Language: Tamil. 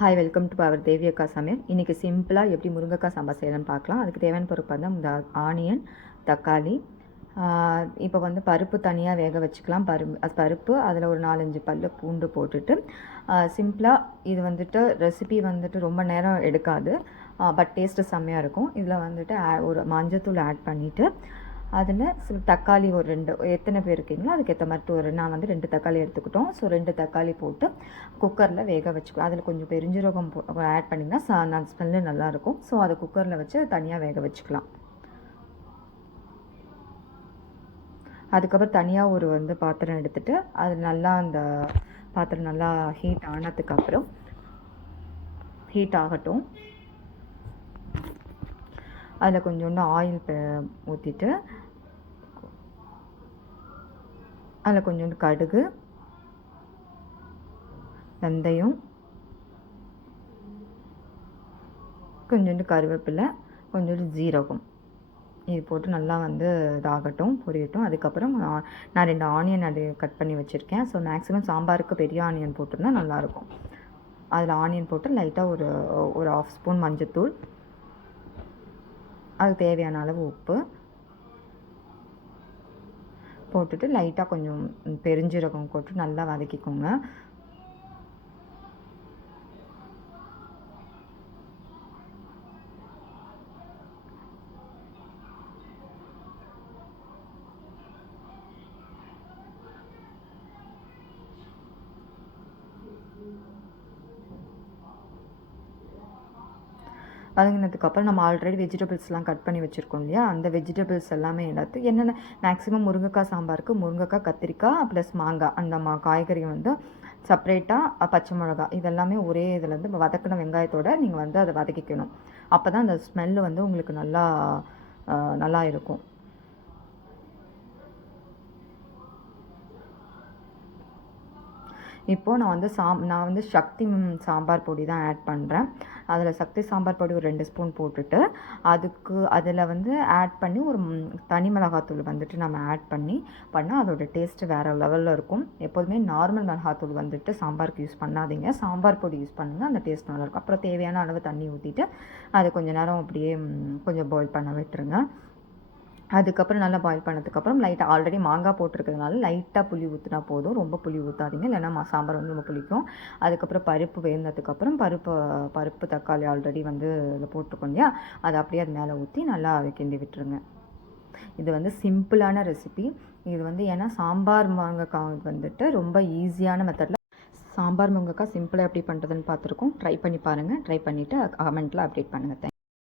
ஹாய், வெல்கம் டு அவர் தேவி அக்கா சமையல். இன்றைக்கி சிம்பிளாக எப்படி முருங்கைக்காய் சாம்பார் செய்யலாம்னு பார்க்கலாம். அதுக்கு தேவையான பொருட்கள் வந்து இந்த ஆனியன், தக்காளி, இப்போ வந்து பருப்பு தனியாக வேக வச்சுக்கலாம். பருப்பு அதில் ஒரு 4-5 பல்லு பூண்டு போட்டுட்டு சிம்பிளாக இது வந்துட்டு ரெசிபி வந்துட்டு ரொம்ப நேரம் எடுக்காது, பட் டேஸ்ட்டு செம்மையாக இருக்கும். இதில் வந்துட்டு ஒரு மஞ்சத்தூள் ஆட் பண்ணிவிட்டு அதில் சில தக்காளி ஒரு 2, எத்தனை பேர் இருக்கீங்களோ அதுக்கேற்ற மாதிரி நான் வந்து 2 தக்காளி எடுத்துக்கிட்டோம். ஸோ 2 தக்காளி போட்டு குக்கரில் வேக வச்சுக்கலாம். அதில் கொஞ்சம் பெருஞ்சீரகம் ஆட் பண்ணிங்கன்னா ஸ்மெல்லு நல்லாயிருக்கும். ஸோ அதை குக்கரில் வச்சு தனியாக வேக வச்சுக்கலாம். அதுக்கப்புறம் தனியாக ஒரு பாத்திரம் எடுத்துகிட்டு அது நல்லா அந்த பாத்திரம் நல்லா ஹீட் ஆனதுக்கப்புறம் ஹீட் ஆகட்டும். அதில் கொஞ்சோண்டு ஆயில் ஊற்றிட்டு அதில் கொஞ்சோண்டு கடுகு, வெந்தயம், கொஞ்சோண்டு கருவேப்பிலை, கொஞ்சோண்டு ஜீரகம் இது போட்டு நல்லா இதாகட்டும், பொரியட்டும். அதுக்கப்புறம் நான் 2 ஆனியன் அது கட் பண்ணி வச்சுருக்கேன். ஸோ மேக்ஸிமம் சாம்பாருக்கு பெரிய ஆனியன் போட்டிருந்தா நல்லாயிருக்கும். அதில் ஆனியன் போட்டு லைட்டாக ஒரு 1/2 ஸ்பூன் மஞ்சத்தூள், அது தேவையான அளவு உப்பு போட்டுட்டு லைட்டாக கொஞ்சம் பெருஞ்சீரகம் போட்டு நல்லா வதக்கிக்கோங்க. வதங்கினதுக்கப்புறம் நம்ம ஆல்ரெடி வெஜிடபிள்ஸ்லாம் கட் பண்ணி வச்சுருக்கோம் இல்லையா, அந்த வெஜிடபிள்ஸ் எல்லாமே எடுத்து என்னென்ன மேக்ஸிமம் முருங்கைக்காய் சாம்பாருக்கு முருங்கைக்காய், கத்திரிக்காய் ப்ளஸ் மாங்காய் அந்த காய்கறி செப்ரேட்டாக பச்சை மிளகா இதெல்லாமே ஒரே இதில் வதக்கின வெங்காயத்தோடு நீங்கள் அதை வதக்கிக்கணும். அப்போ தான் அந்த ஸ்மெல்லு உங்களுக்கு நல்லா இருக்கும். இப்போது நான் வந்து சக்தி சாம்பார் பொடி தான் ஆட் பண்ணுறேன். அதில் சக்தி சாம்பார் பொடி ஒரு 2 ஸ்பூன் போட்டுட்டு அதில் ஆட் பண்ணி ஒரு தனி மிளகாத்தூள் நம்ம ஆட் பண்ணால் அதோட டேஸ்ட்டு வேறு லெவலில் இருக்கும். எப்போதுமே நார்மல் மிளகாத்தூள் சாம்பாருக்கு யூஸ் பண்ணாதீங்க, சாம்பார் பொடி யூஸ் பண்ணுங்கள், அந்த டேஸ்ட் நல்லாயிருக்கும். அப்புறம் தேவையான அளவு தண்ணி ஊற்றிட்டு அது கொஞ்சம் நேரம் அப்படியே கொஞ்சம் பாயில் பண்ண விட்டுருங்க. அதுக்கப்புறம் நல்லா பாயில் பண்ணதுக்கப்புறம் லைட்டாக ஆல்ரெடி மாங்காய் போட்டிருக்கிறதுனால லைட்டாக புளி ஊற்றினா போதும், ரொம்ப புளி ஊற்றாதீங்க, இல்லைன்னா சாம்பார் ரொம்ப புளிக்கும். அதுக்கப்புறம் பருப்பு வேந்ததுக்கப்புறம் பருப்பு தக்காளி ஆல்ரெடி இதில் போட்டிருக்கோம் இல்லையா, அதை அப்படியே அது மேலே ஊற்றி நல்லா கிண்டி விட்டுருங்க. இது சிம்பிளான ரெசிபி. இது ஏன்னா சாம்பார் முருங்கைக்காய் ரொம்ப ஈஸியான மெத்தடில் சாம்பார் முருங்கைக்காய் சிம்பிளாக எப்படி பண்ணுறதுன்னு பார்த்துருக்கோம். ட்ரை பண்ணி பாருங்கள். ட்ரை பண்ணிவிட்டு கமெண்ட்டில் அப்டேட் பண்ணுங்கள்.